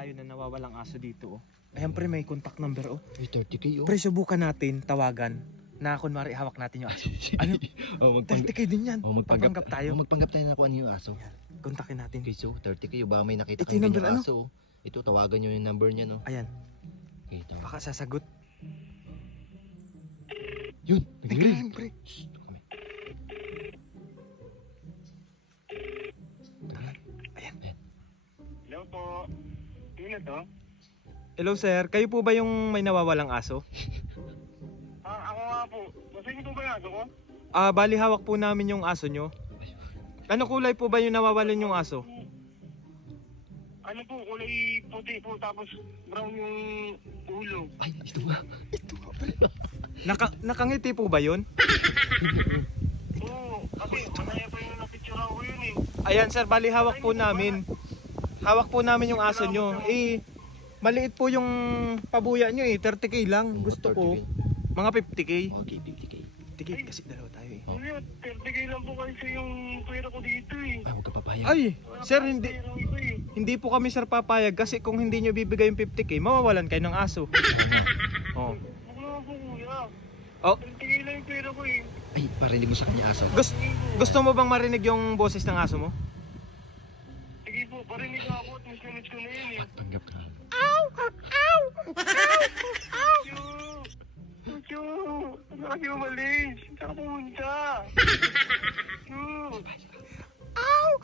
tayo na nawawalang aso dito. Oh. Ayan pre, may contact number. Oh. 30k oh. Pre, subukan natin tawagan na kunwari hawak natin yung aso. Ano? Oh, 30k din yan. Oh, Papanggap tayo. magpanggap tayo na kung ano yung aso. Kontakin natin. Okay, so 30k baka may nakita Ito kang yung number, ganyang aso. Ito, tawagan nyo yung number niya, no? Ayan. Okay, tawag. Baka sasagot. Yun, Nagring, nagring. pre. Shh, kami. Ayan. Hello po. Sino to? Hello sir, kayo po ba yung may nawawalang aso? Ako nga po. Masaya po ba yung aso ko? Bali hawak po namin yung aso nyo. Ano kulay po ba yung nawawalan yung aso? Ano po, kulay puti po tapos brown yung ulo. Ay, ito ba? Nakangiti po ba yun? Oo, kasi masaya pa yung napicture ko yun eh. Ayan sir, bali hawak po namin. Hawak po namin yung aso nyo. Maliit po yung pabuya nyo 30k lang. Gusto ko. Mga 50k. Okay, 50k. 50k kasi dalawa tayo eh. Kuya, 30k lang po kasi yung pera ko dito eh. Ay, huwag ka papayag. Ay, Wala sir, pa akong hindi. pera dito eh. Hindi po kami sir papayag kasi kung hindi nyo bibigay yung 50k, mawawalan kayo ng aso. Oh. Huwag naman po kuya. Oh, 30k lang yung pera ko eh. Ay, parinig mo sa kanya aso. gusto mo bang marinig yung boses ng aso mo? Sige po, parinig ako at miss ko na yun eh. Tanggap ka. Chuchu! Ano kasi umalis? Saan ka pumunta? Chuchu!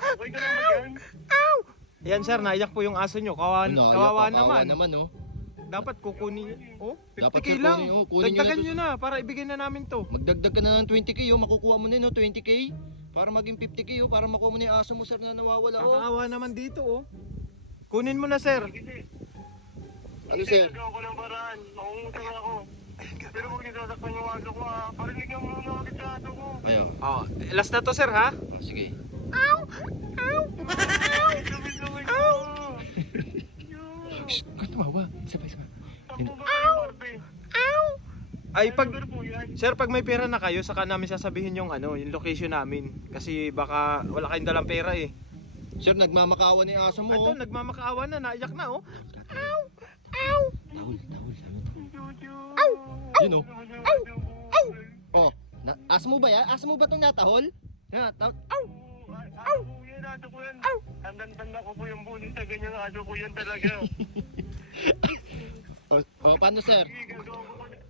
Okay ka lang ba dyan? Yan sir, naiyak po yung aso nyo. Ano, Kawawa kawawa naman. oh. Dapat kukunin nyo. Oh, 50k Dapat sir, lang. kunin, oh. Kunin nyo na Dagdagan to. nyo na para ibigay na namin to. Magdagdag ka na ng 20k oh, makukuha mo na yun oh, 20k. Para maging 50k oh, para makuha mo na yung aso mo sir na nawawala oh. Nakakaawa naman dito oh. Kunin mo na sir. Kasi, Ano sir? nagawa ko ng paraan. Makungutang ako. Pero huwag niyo sasaktan yung aso ko ha. Parinig nga muna ulit sa aso ko. Ayo. Oh, last na to sir ha. Oh, sige. Sabi-sabi ko. Shh, kung tumawa. Sabay. Takbo ba kayo, Marbe? Ay pag Number po yan. sir, pag may pera na kayo, saka namin sasabihin yung yung location namin kasi baka wala kayong dalang pera eh. Sir, nagmamakawan ni aso mo. Ito, nagmamakaawa na, naiyak na oh. Tahol. Chuchu! Yun, oh. Oh, aso mo ba yan? Aso mo ba itong natahol? Aso ko yan, aso ko yan. Tanda ko po yung bulis sa ganyan, aso ko yan talaga. Paano sir? Sige,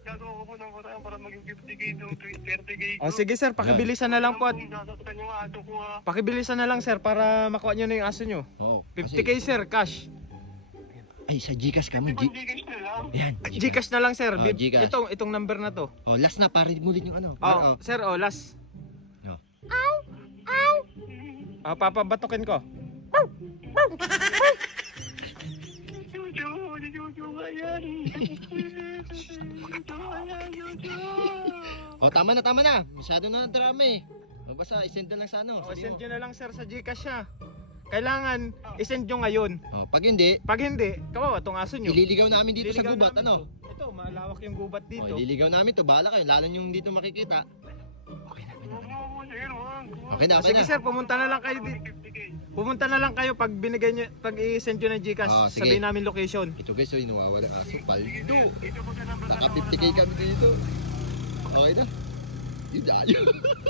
gagawa ko po ng paraan para maging 50k to 30k. Oh sige sir, pakibilisan na lang po at Sasaktan yung aso ko ha. pakibilisan na lang sir para makuha nyo na yung aso nyo. Oo. 50k sir, cash. Ay, sa Gcash ka mo. Gcash na lang. Yan. Gcash na lang sir. Oh, Gcash. Itong number na to. Oh, last na, parinig mo ulit yung ano. Oh, sir, last. No. Papabatukin ko. Chuchu nga yan. Oh, tama na. Masyado na drama eh. O, basta, isend na lang sa ano. Oh, sabi send mo. nyo na lang sir sa Gcash siya. Kailangan isend nyo ngayon. Oh, pag hindi, Pag hindi, kawawa tong aso nyo. ililigaw namin dito sa Ililigaw gubat, namin ano? to. Ito, malawak yung gubat Oh, dito. ililigaw namin to. Bahala kayo. Lalo yung dito makikita. Okay na. Huwag mo ako, sir, huwag. Okay na, okay Sige na. sir, pumunta na lang kayo dito. 50k. Pumunta na lang kayo pag binigay nyo, pag i-send nyo ng Gcash, Ah, sige. sabihin namin location. Ito guys, so inuwawala ang aso. Paldo. Ito po sa number Naka 50k kami dito. Okay na. Yun dayo.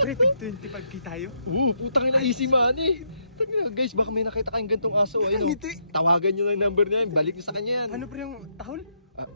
Pre, 25k tayo. Putang ina, easy money. Tangina, guys, baka may nakita kayong gantong aso. Ayun, oh. Ngiti. Tawagan nyo lang yung number niya. Balik nyo sa kanya yan. Ano pre yung tahol? Ah.